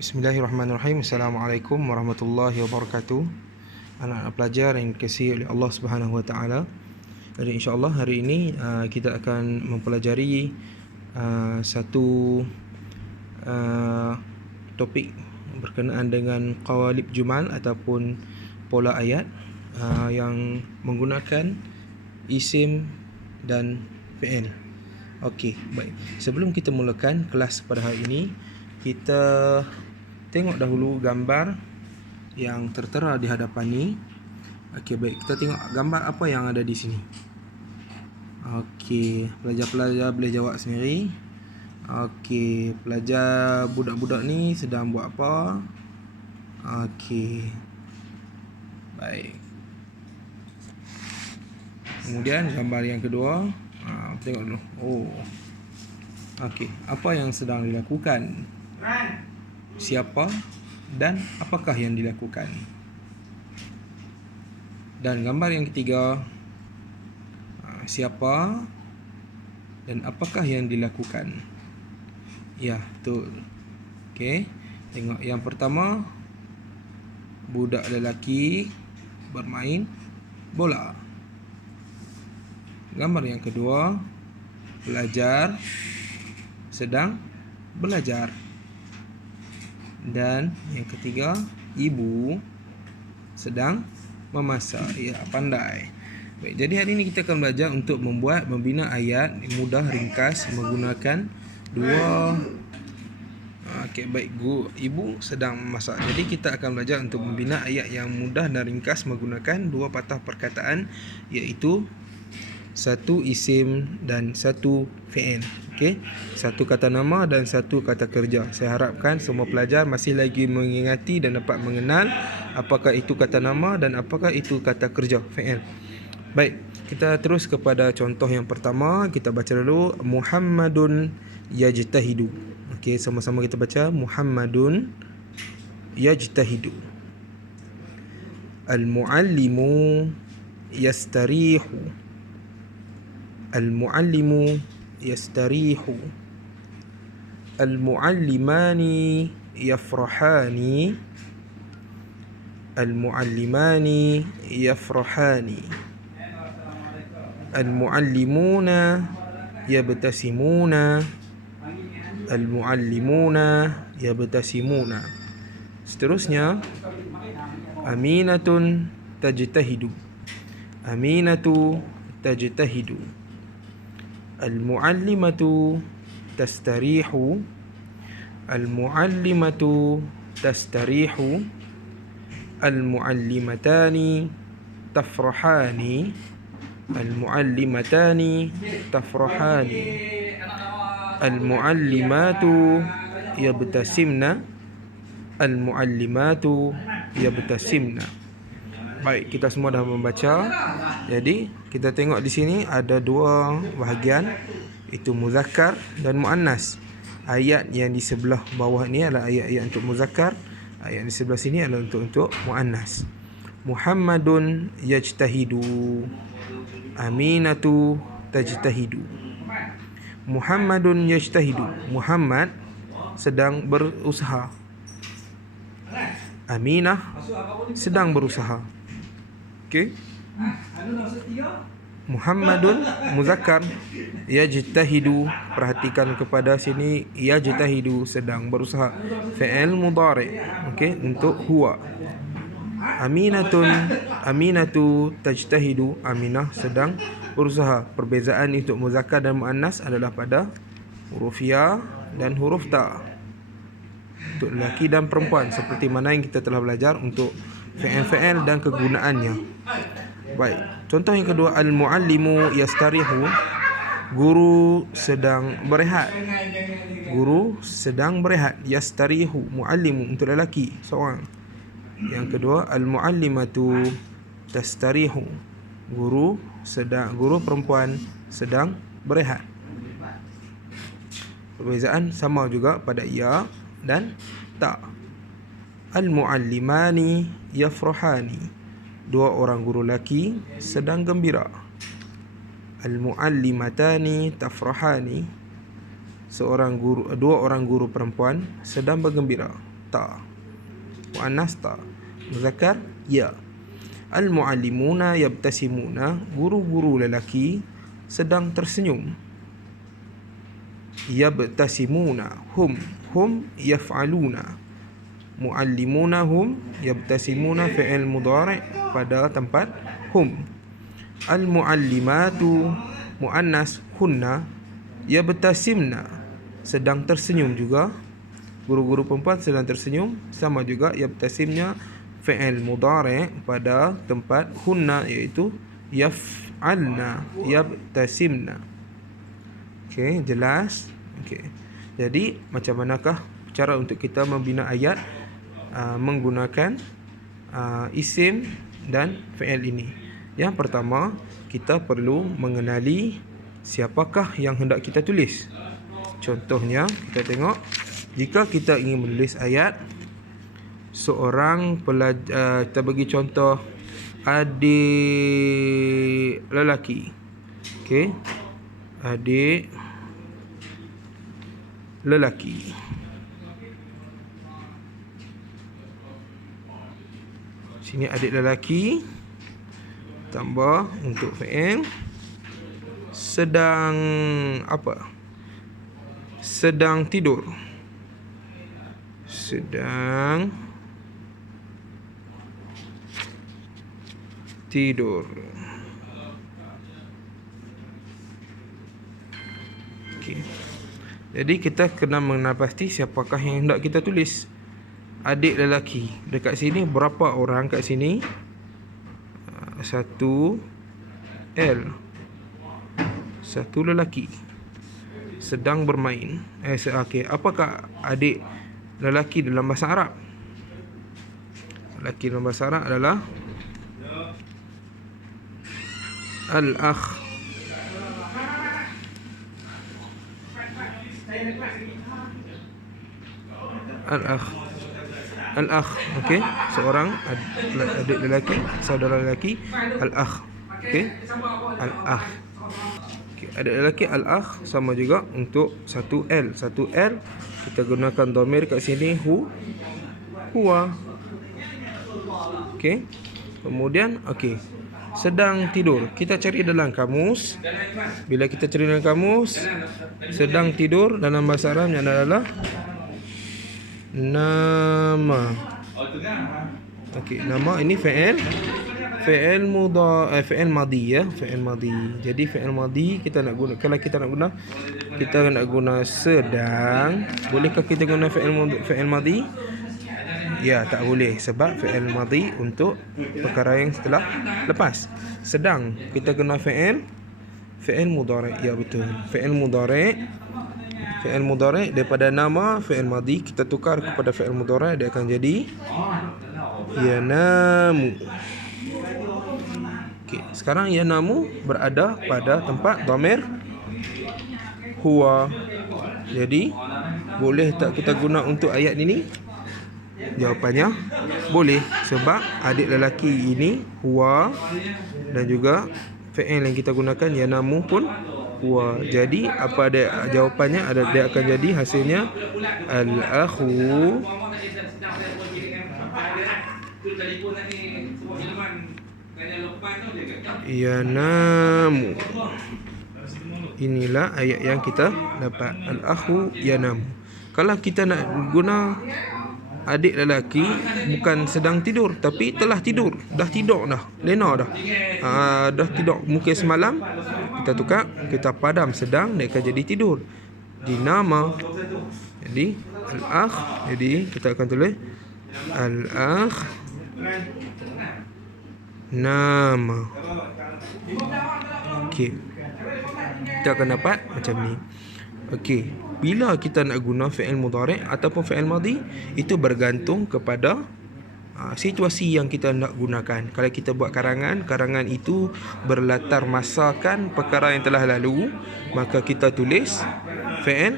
Bismillahirrahmanirrahim. Assalamualaikum warahmatullahi wabarakatuh. Anak-anak pelajar yang dikasihi oleh Allah Subhanahu wa taala. Jadi insya-Allah hari ini kita akan mempelajari satu topik berkenaan dengan qawalib jumal ataupun pola ayat yang menggunakan isim dan fi'il. Okey, baik. Sebelum kita mulakan kelas pada hari ini, kita tengok dahulu gambar yang tertera di hadapan ni. Okey, baik. Kita tengok gambar apa yang ada di sini. Okey, pelajar-pelajar boleh jawab sendiri. Okey, pelajar budak-budak ni sedang buat apa? Okey. Baik. Kemudian gambar yang kedua, tengok dulu. Oh. Okey, apa yang sedang dilakukan? Siapa dan apakah yang dilakukan? Dan gambar yang ketiga, siapa dan apakah yang dilakukan? Ya, betul. Okey, tengok yang pertama, budak lelaki bermain bola. Gambar yang kedua, pelajar sedang belajar. Dan yang ketiga, ibu sedang memasak. Ya, pandai. Baik, jadi hari ini kita akan belajar untuk membina ayat mudah ringkas menggunakan dua. Okey, baik. Ibu sedang memasak. Jadi kita akan belajar untuk membina ayat yang mudah dan ringkas menggunakan dua patah perkataan, iaitu satu isim dan satu fi'il. Okey, satu kata nama dan satu kata kerja. Saya harapkan semua pelajar masih lagi mengingati dan dapat mengenal apakah itu kata nama dan apakah itu kata kerja, fi'il. Baik, kita terus kepada contoh yang pertama. Kita baca dulu Muhammadun yajtahidu. Okey, sama-sama kita baca Muhammadun yajtahidu. Al-muallimu yastarihu. Al-muallimu yastarihu. Al-muallimani yafrahani. Al-muallimani yafrahani. Al-muallimuna yabtasimuna. Al-muallimuna yabtasimuna. Seterusnya, Aminatun tajtahidu. Aminatu tajtahidu. Al-muallimatu tastarihu. Al-muallimatu tastarihu. Al-muallimatani tafrahani. Al-muallimatani tafrahani. Al-muallimatu yabtasimna. Al-muallimatu yabtasimna. Baik, kita semua dah membaca. Jadi, kita tengok di sini ada dua bahagian, itu muzakkar dan muannas. Ayat yang di sebelah bawah ni adalah ayat-ayat untuk muzakkar, ayat di sebelah sini adalah untuk muannas. Muhammadun yajtahidu. Aminatu tajtahidu. Muhammadun yajtahidu. Muhammad sedang berusaha. Aminah sedang berusaha. Okey. Muhammadun muzakkar, yajtahidu, perhatikan kepada sini, yajtahidu sedang berusaha, fi'il mudhari', okey, untuk huwa. Aminatu tajtahidu, Aminah sedang berusaha. Perbezaan untuk muzakkar dan muannas adalah pada huruf ya dan huruf ta. Untuk lelaki dan perempuan, seperti mana yang kita telah belajar untuk fi'il dan kegunaannya. Baik, contoh yang kedua, al-muallimu yastarihu. Guru sedang berehat. Guru sedang berehat. Yastarihu, muallimu untuk lelaki seorang. Yang kedua, al-muallimatu tastarihu. Guru perempuan sedang berehat. Perbezaan sama juga pada ya dan ta. Al-muallimani yafrahani. Dua orang guru lelaki sedang gembira. Al-muallimatani tafrahani. Dua orang guru perempuan sedang bergembira. ta. Muannas ta. Muzakkar ya. Al-muallimuna yabtasimuna, guru-guru lelaki sedang tersenyum. Yabtasimuna, hum yaf'aluna. Muallimuna hum yabtasimuna, fi'il mudhari' pada tempat hum. Al-muallimatu muannas hunna yabtasimna, sedang tersenyum juga. Guru-guru perempuan sedang tersenyum, sama juga yabtasimnya fi'il mudhari' pada tempat hunna, iaitu yaf'alna, yabtasimna. Okey, jelas? Okey. Jadi macam manakah cara untuk kita membina ayat menggunakan isim dan fi'il ini? Yang pertama, kita perlu mengenali siapakah yang hendak kita tulis. Contohnya, kita tengok, jika kita ingin menulis ayat, seorang pelajar, kita bagi contoh adik lelaki. Okey. Adik lelaki. Sini adik lelaki tambah untuk fi'il sedang apa? Sedang tidur. Sedang tidur. Okey. Jadi kita kena mengenal pasti siapakah yang hendak kita tulis. Adik lelaki. Dekat sini berapa orang kat sini? 1 L. 1 lelaki sedang bermain. Okey, apakah adik lelaki dalam bahasa Arab? Lelaki dalam bahasa Arab adalah al-akh. Al-akh. Al-akh, okey, seorang adik lelaki, saudara lelaki, al-akh. Okey, al-akh. Okey, adik lelaki al-akh, sama juga untuk 1 L. 1 L kita gunakan dhamir kat sini huwa. Okey. Kemudian okey, sedang tidur. Kita cari dalam kamus. Bila kita cari dalam kamus, sedang tidur dalam bahasa Arabnya adalah nama. Okey, nama ini fi'il madhi ya, fi'il madhi. Jadi fi'il madhi kita nak guna, kalau kita nak guna sedang, bolehkah kita guna fi'il madhi? Ya, tak boleh, sebab fi'il madhi untuk perkara yang setelah lepas. Sedang kita guna fi'il mudhari'. Ya, betul. Fi'il mudhari' daripada nama fi'il madhi kita tukar kepada fi'il mudhari', dia akan jadi yanamu. Okey, sekarang yanamu berada pada tempat dhamir huwa. Jadi boleh tak kita guna untuk ayat ini? Jawapannya boleh, sebab adik lelaki ini huwa dan juga fi'il yang kita gunakan yanamu pun huwa. Jadi apa dia jawapannya? Dia akan jadi hasilnya al-akhu yanamu. Inilah ayat yang kita dapat, al-akhu yanamu. Kalau kita nak guna adik lelaki, bukan sedang tidur tapi telah tidur, dah tidur dah, lena dah, dah tidur mungkin semalam, kita tukar, kita padam sedang, dia akan jadi tidur di nama. Jadi al-akh, jadi kita akan tulis al-akh nama. Okey, kita akan dapat macam ni. Okey, bila kita nak guna fi'il mudhari' ataupun fi'il madhi, itu bergantung kepada situasi yang kita nak gunakan. Kalau kita buat karangan itu berlatar masakan perkara yang telah lalu, maka kita tulis fi'il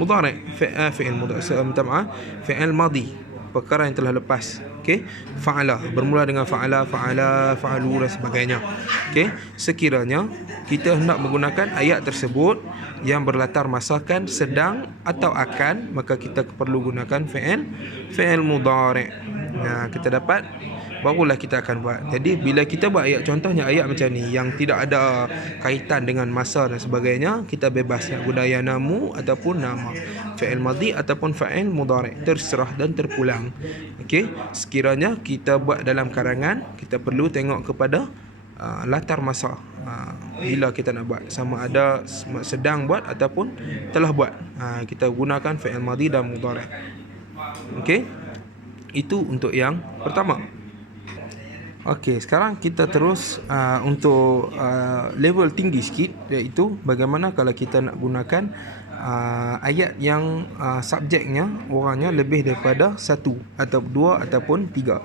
mudhari', fi'il madhi. perkara yang telah lepas. Okey, fa'ala bermula dengan fa'ala, fa'alu dan sebagainya. Okey, sekiranya kita hendak menggunakan ayat tersebut yang berlatar masakan sedang atau akan, maka kita perlu gunakan fi'il mudhari'. Nah, kita dapat, barulah kita akan buat. Jadi bila kita buat ayat, contohnya ayat macam ni yang tidak ada kaitan dengan masa dan sebagainya, kita bebas nak guna ya namu ataupun nama, fi'il madhi ataupun fi'il mudhari', terserah dan terpulang. Okey, sekiranya kita buat dalam karangan, kita perlu tengok kepada latar masa. Bila kita nak buat, sama ada sedang buat ataupun telah buat, kita gunakan fi'il madhi dan mudhari'. Okey, itu untuk yang pertama. Okey, sekarang kita terus untuk level tinggi sikit, iaitu bagaimana kalau kita nak gunakan ayat yang subjeknya orangnya lebih daripada satu atau dua ataupun tiga.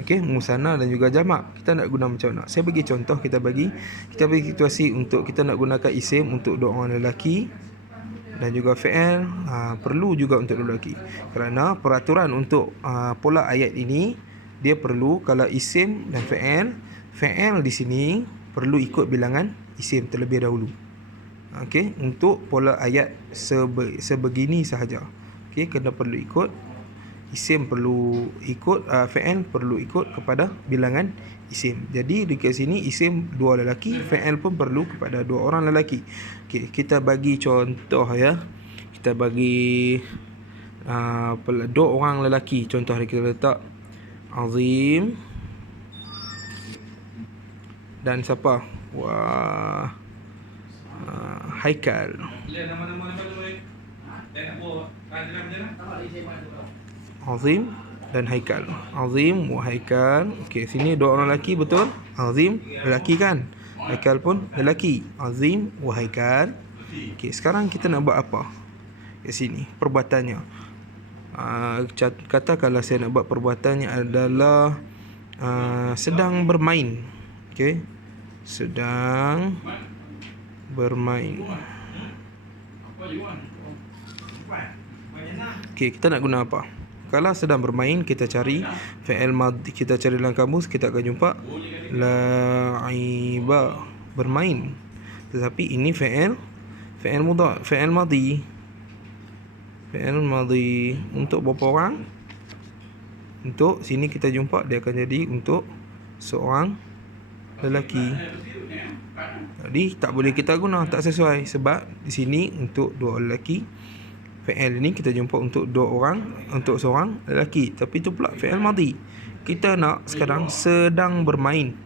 Okey, musanna dan juga jamak. Kita nak guna macam mana? Saya bagi contoh, kita bagi situasi untuk kita nak gunakan isim untuk dua orang lelaki dan juga fi'il perlu juga untuk lelaki. Kerana peraturan untuk pola ayat ini, dia perlu kalau isim dan fi'il di sini perlu ikut bilangan isim terlebih dahulu. Okey, untuk pola ayat sebegini sahaja. Okey, kena perlu ikut isim, perlu ikut fi'il perlu ikut kepada bilangan isim. Jadi dekat sini isim dua lelaki, fi'il pun perlu kepada dua orang lelaki. Okey, kita bagi contoh ya. Kita bagi dua orang lelaki. Contoh kita letak Azim dan siapa? Haikal. Azim dan Haikal. Azim wa Haikal. Okey, sini dua orang lelaki, betul? Azim lelaki kan? Haikal pun lelaki. Azim wa Haikal. Okey, sekarang kita nak buat apa? Kat sini perbuatannya. Katakanlah saya nak buat perbuatannya adalah sedang bermain. Okey, sedang bermain. Okey, kita nak guna apa? Kalau sedang bermain, kita cari fi'il madhi, kita cari dalam kamus, kita akan jumpa la'iba, bermain. Tetapi ini fi'il mudhari', fi'il madhi. Fi'il madhi untuk berapa orang? Untuk sini kita jumpa dia akan jadi untuk seorang lelaki. Jadi tak boleh kita guna, tak sesuai, sebab di sini untuk dua lelaki. Fi'il ini kita jumpa untuk dua orang, untuk seorang lelaki. Tapi itu pula fi'il madhi. Kita nak sekarang sedang bermain,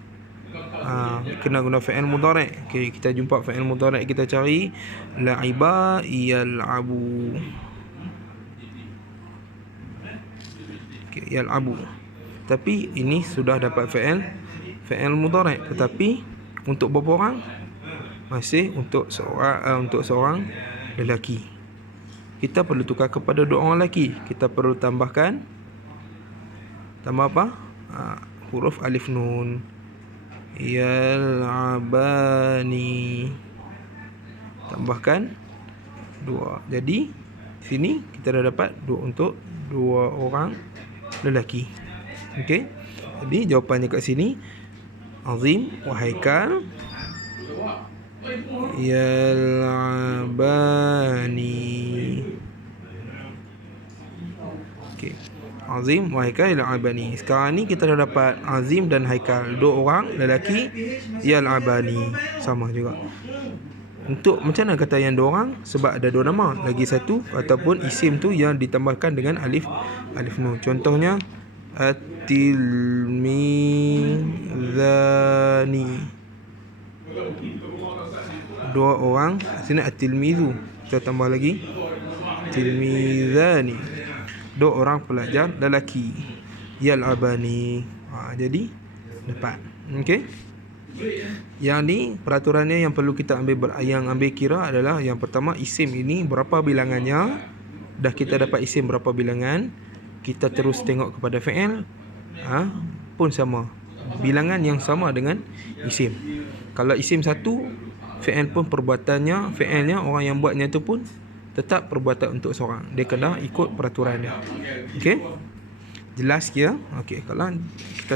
kena guna fi'il mudhari'. Okey, kita jumpa fi'il mudhari', kita cari la'iba yal'abu. Yal'abu. Tapi ini sudah dapat fi'il mudhari', tetapi untuk berapa orang? Masih untuk seorang lelaki. Kita perlu tukar kepada dua orang lelaki. Kita perlu tambah apa? Huruf alif nun. Yal'abani. Tambahkan dua. Jadi sini kita dah dapat untuk dua orang lelaki. Okey, jadi jawapannya kat sini Azim wa Haikal yal'abani. Okey, Azim wa Haikal yal'abani. Sekarang ni kita dah dapat Azim dan Haikal, dua orang lelaki, yal'abani, sama juga. Untuk macam mana kata yang dua orang? Sebab ada dua nama, lagi satu ataupun isim tu yang ditambahkan dengan alif nun. Contohnya at-tilmizani, dua orang. Sini at-tilmizu, kita tambah lagi tilmizani, dua orang pelajar lelaki, yal'abani. Jadi dapat. Okey, yang ni peraturannya yang perlu kita ambil kira adalah yang pertama, isim ini berapa bilangannya. Dah kita dapat isim berapa bilangan, kita terus tengok kepada fi'il pun sama, bilangan yang sama dengan isim. Kalau isim satu, fi'il pun perbuatannya, fi'ilnya orang yang buatnya tu pun tetap perbuatan untuk seorang, dia kena ikut peraturannya. Okey, Jelas ya? Okey, kalau kita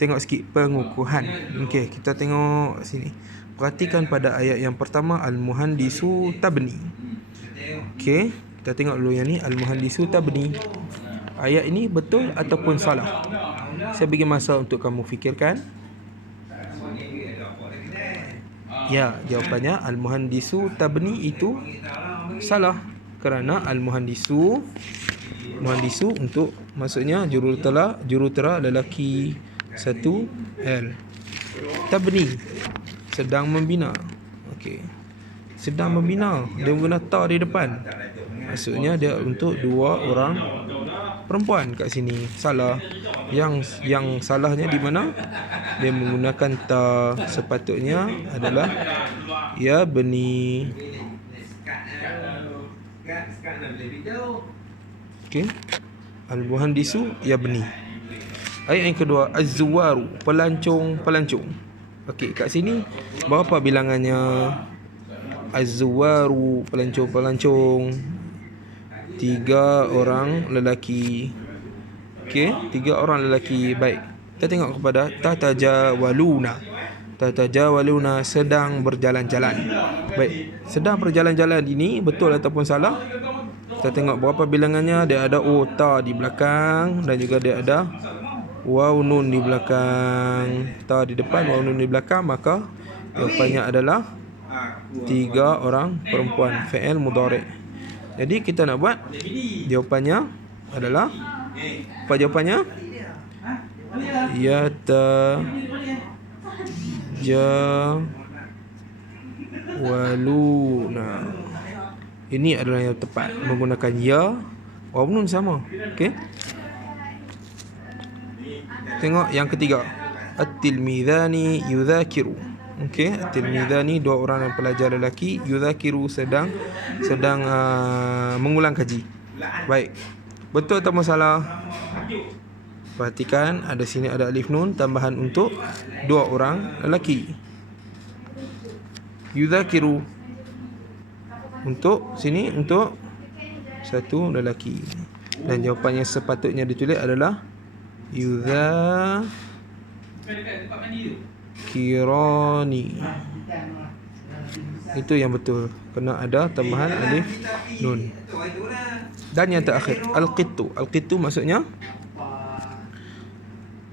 tengok sikit pengukuhan. Okey, kita tengok sini. Perhatikan pada ayat yang pertama, al-muhandisu tabni. Okey, kita tengok dulu yang ni, al-muhandisu tabni. Ayat ini betul ataupun salah? Saya bagi masa untuk kamu fikirkan. Ya, jawapannya al-muhandisu tabni itu salah. Kerana al-muhandisu untuk maksudnya jurutera lelaki 1L. Tabni sedang membina. Okey. Sedang membina, dia guna ta di depan. Maksudnya dia untuk 2 orang perempuan kat sini. Salah. Yang salahnya di mana? Dia menggunakan ta, sepatutnya adalah ya bani. Okey. Al-muhandisu ya bani. Ayat yang kedua, az-zuwaru, pelancong. Okey, kat sini berapa bilangannya? Az-zuwaru, pelancong. 3 orang lelaki. Okey, 3 orang lelaki. Baik. Kita tengok kepada tatajawaluna, sedang berjalan-jalan. Baik, sedang berjalan-jalan ini betul ataupun salah? Kita tengok berapa bilangannya. Dia ada ta di belakang dan juga dia ada waw nun di belakang. Ta di depan, waw nun di belakang, maka jawapannya adalah 3 orang perempuan, fi'il mudhari'. Jadi kita nak buat jawapannya adalah apa jawapannya? Yatajawaluna. Ini adalah yang tepat, menggunakan ya, waw nun sama. Okey. Tengok yang ketiga, at-tilmidhani yudhakiru. Okey, at-tilmidhani 2 orang yang pelajar lelaki, yudhakiru sedang mengulang kaji. Baik. Betul atau salah? Perhatikan, ada sini ada alif nun tambahan untuk 2 orang lelaki. Yudhakiru untuk sini untuk 1 lelaki. Dan jawapannya sepatutnya ditulis adalah yudhakirani. Itu yang betul, kena ada tambahan alif nun. Dan yang terakhir, al-qittu. Al-qittu maksudnya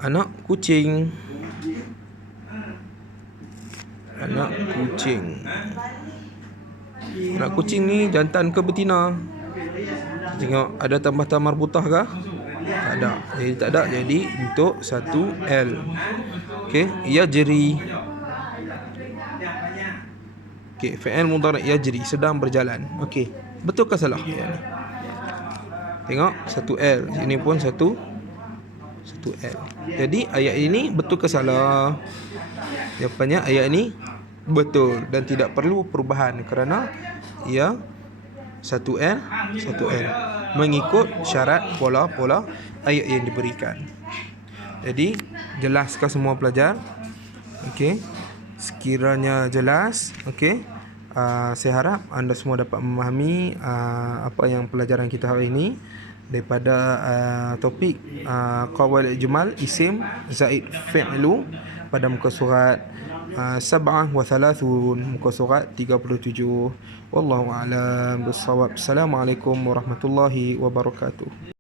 anak kucing. Anak kucing ni jantan ke betina? Tengok ada tambah marbutah ke? Tak ada. Jadi tak ada. Jadi untuk 1L. Okey, yajri. Okey, fi'il mudhari' yajri, sedang berjalan. Okey, betul ke salah? Ya, ni. Tengok 1L. Ini pun 1L. Jadi ayat ini betul ke salah? Jawapannya ayat ini betul dan tidak perlu perubahan kerana ia 1L mengikut syarat pola ayat yang diberikan. Jadi jelaskah semua pelajar? Okey. Sekiranya jelas, okey. Saya harap anda semua dapat memahami apa yang pelajaran kita hari ini daripada topik qawaid jumal isim zaid fi'lu pada muka surat 7 wa 30, muka surat 37. Wallahu a'lam bissawab. Assalamualaikum warahmatullahi wabarakatuh.